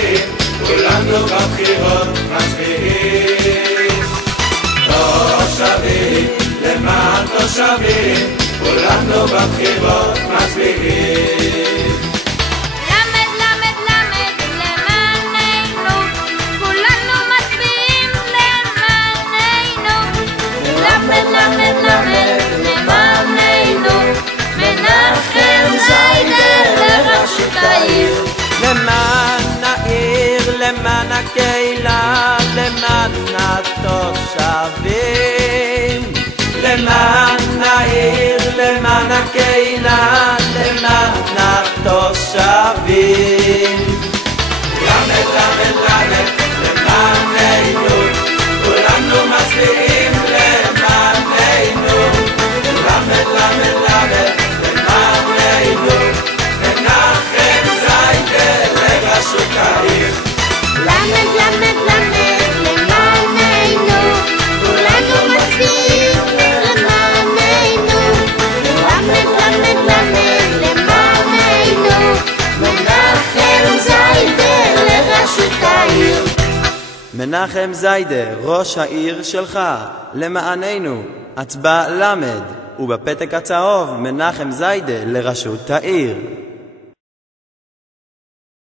תושבים, כולנו בבחירות מצביעים. תושבים, למען תושבים, כולנו בבחירות מצביעים. למד, למד, למד, למעננו, כולנו מצביעים למעננו. למד, למד, למד, למעננו, מנחם זיידר לראשות העיר. למען העיר, למען הקהילה, למען התושבים. למען העיר, למען הקהילה, למען התושבים. למד, למד, למד, למעננו, כולנו מצביעים למעננו. למד, למד, למד, למעננו, מנחם זיידר לראשות העיר. למד, למד, למד, למעננו, כולנו מצביעים למעננו. למד, למד, למד, למעננו, מנחם זיידר לראשות העיר. מנחם זיידר, ראש העיר שלך, למעננו, הצבעה למד, ובפתק הצהוב מנחם זיידר לראשות העיר.